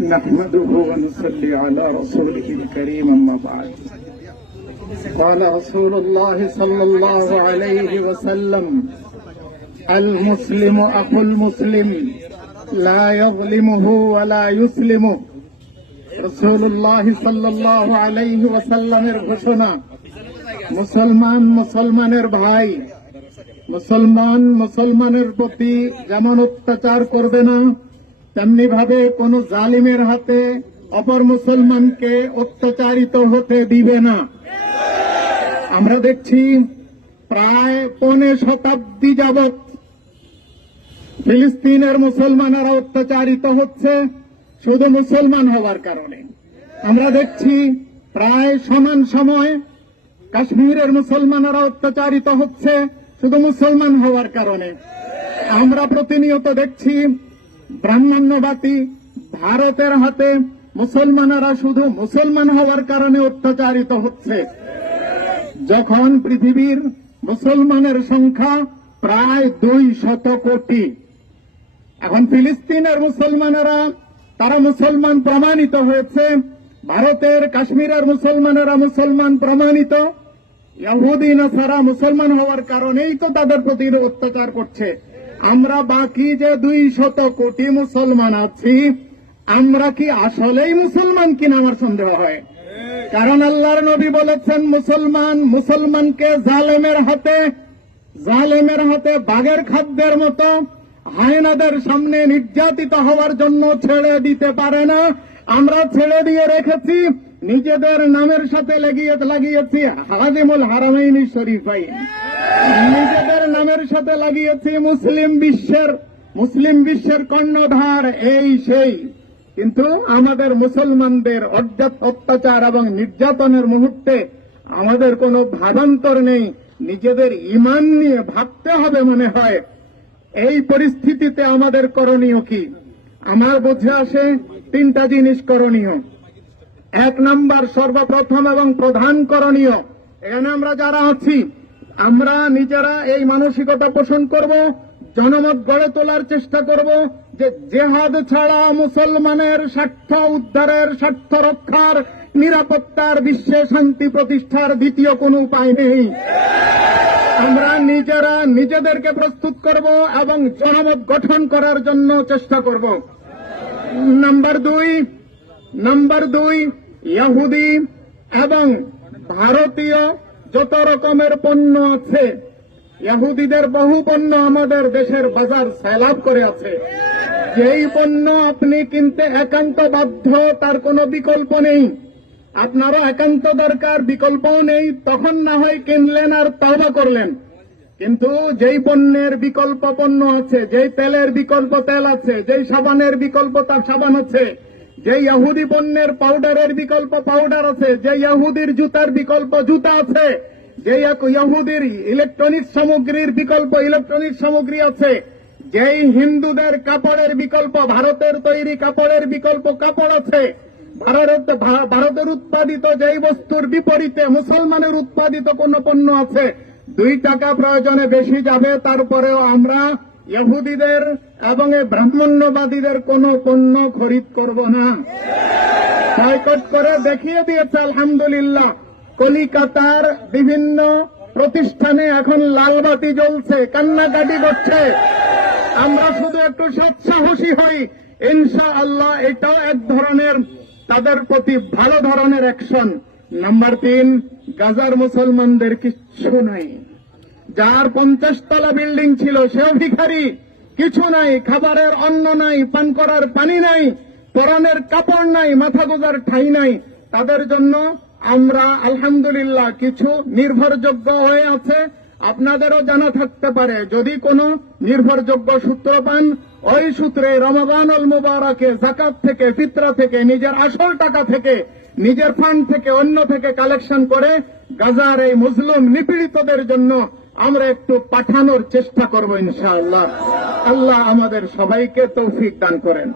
نحمده ونصلي على رسوله الكريم أما بعد. قال رسول الله صلى الله عليه وسلم: المسلم أخو المسلم لا يظلمه ولا يسلمه. রাসূলুল্লাহ সাল্লাল্লাহু আলাইহি ওয়াসাল্লামের ঘোষণা, মুসলমান মুসলমানের ভাই, মুসলমান মুসলমানের প্রতি যেমন অত্যাচার করবে না, তেমনি ভাবে কোন জালিমের হাতে অপর মুসলমানকে অত্যাচারিত হতে দিবে না। আমরা দেখছি প্রায় ৫ শতাব্দী যাবৎ ফিলিস্তিনের মুসলমানেরা অত্যাচারিত হচ্ছে শুধু মুসলমান হওয়ার কারণে। আমরা দেখছি প্রায় সমান সময় কাশ্মীরের মুসলমানেরা অত্যাচারিত হচ্ছে শুধু মুসলমান হওয়ার কারণে। আমরা প্রতিনিয়ত দেখছি ব্রাহ্মণ্যবাদী ভারতের হাতে মুসলমানেরা শুধু মুসলমান হওয়ার কারণে অত্যাচারিত হচ্ছে, যখন পৃথিবীর মুসলমানের সংখ্যা প্রায় ২০০ কোটি। এখন ফিলিস্তিনের মুসলমানেরা তারা মুসলমান প্রমাণিত হয়েছে, ভারতের কাশ্মীরের মুসলমানেরা মুসলমান প্রমাণিত, ইহুদি নাসারা মুসলমান হওয়ার কারণেই তো তাদের প্রতি অত্যাচার করছে। আমরা বাকি যে ২০০ কোটি মুসলমান আছি, আমরা কি আসলেই মুসলমান কিনা আমার সন্দেহ হয়। কারণ আল্লাহর নবী বলেছেন, মুসলমানকে জালেমের হাতে বাঘের খাদ্যের মতো হায়নাদের সামনে নির্যাতিত হওয়ার জন্য ছেড়ে দিতে পারে না। আমরা ছেড়ে দিয়ে রেখেছি, নিজেদের নামের সাথে লাগিয়েছি হাজিমুল হারামাইন শরীফাইন, নিজেদের নামের সাথে লাগিয়েছি মুসলিম বিশ্বের কর্ণধার এই সেই। কিন্তু আমাদের মুসলমানদের অত্যাচার এবং নির্যাতনের মুহূর্তে আমাদের কোনো ভাবান্তর নেই, নিজেদের ঈমান নিয়ে ভাবতে হবে মনে হয়। এই পরিস্থিতিতে আমাদের করণীয় কি? আমার বুঝে আসে ৩টা জিনিস করণীয়। ১ নাম্বার, সর্বপ্রথম এবং প্রধান করণীয়, এখানে আমরা যারা আছি আমরা নিজেরা এই মানসিকতা পোষণ করব, জনমত গড়ে তোলার চেষ্টা করব যে জেহাদ ছাড়া মুসলমানের স্বার্থ উদ্ধারের, স্বার্থ রক্ষার, নিরাপত্তার, বিশ্বে শান্তি প্রতিষ্ঠার দ্বিতীয় কোনো উপায় নেই। আমরা নিজেদেরকে প্রস্তুত করব এবং জনমত গঠন করার জন্য চেষ্টা করব। নাম্বার ২, ইহুদি এবং ভারতীয় যত রকমের পণ্য আছে, ইহুদিদের বহু পণ্য আমাদের দেশের বাজার সয়লাব করে আছে। যেই পণ্য আপনি কিনতে একান্ত বাধ্য, তার কোনো বিকল্প নেই, আপনারও একান্ত দরকার, বিকল্পও নেই, তখন না হয় কিনলেন আর তওবা করলেন। কিন্তু যেই পণ্যের বিকল্প পণ্য আছে, যেই তেলের বিকল্প তেল আছে, যেই সাবানের বিকল্প তার সাবান আছে, যেই ইহুদি পণ্যের পাউডারের বিকল্প পাউডার আছে, যেই ইহুদির জুতার বিকল্প জুতা আছে, যেই ইহুদির ইলেকট্রনিক সামগ্রীর বিকল্প ইলেকট্রনিক সামগ্রী আছে, যেই হিন্দুদের কাপড়ের বিকল্প ভারতের তৈরি কাপড়ের বিকল্প কাপড় আছে, ভারতের উৎপাদিত যেই বস্তুর বিপরীতে মুসলমানের উৎপাদিত কোন পণ্য আছে, 2 টাকা প্রয়োজনে বেশি যাবে, তারপরেও আমরা ইহুদিদের এবং ব্রাহ্মণ্যবাদীদের কোন পণ্য খরিদ করব না। বয়কট করে দেখিয়ে দিয়েছে আলহামদুলিল্লাহ। কলিকাতার বিভিন্ন প্রতিষ্ঠানে এখন লালবাতি জ্বলছে, কান্নাকাটি করছে। আমরা শুধু একটু সৎসাহসী হই, ইনশাআল্লাহ এটাও এক ধরনের তাদের প্রতি ভালো ধরনের অ্যাকশন। নাম্বার ৩, গাজার মুসলমানদের কিচ্ছু নাই। যার 50 তলা বিল্ডিং ছিল সেও ভিখারি, কিছু নাই, খাবারের অন্ন নাই, পান করার পানি নাই, পরনের কাপড় নাই, মাথা গোজার ঠাঁই নাই। তাদের জন্য আমরা আলহামদুলিল্লাহ কিছু নির্ভরযোগ্য হয়ে আছে। আপনাদেরও জানা থাকতে পারে, যদি কোনো নির্ভরযোগ্য সূত্র পান, ওই সূত্রে রমাদানুল মুবারাকে যাকাত থেকে, ফিতরা থেকে, নিজের আসল টাকা থেকে, নিজের ফান্ড থেকে, অন্য থেকে কালেকশন করে গাজার এই মুসলিম নিপীড়িতদের জন্য আমরা একটু পাঠানোর চেষ্টা করব ইনশাআল্লাহ। আল্লাহ আমাদের সবাইকে তৌফিক দান করেন।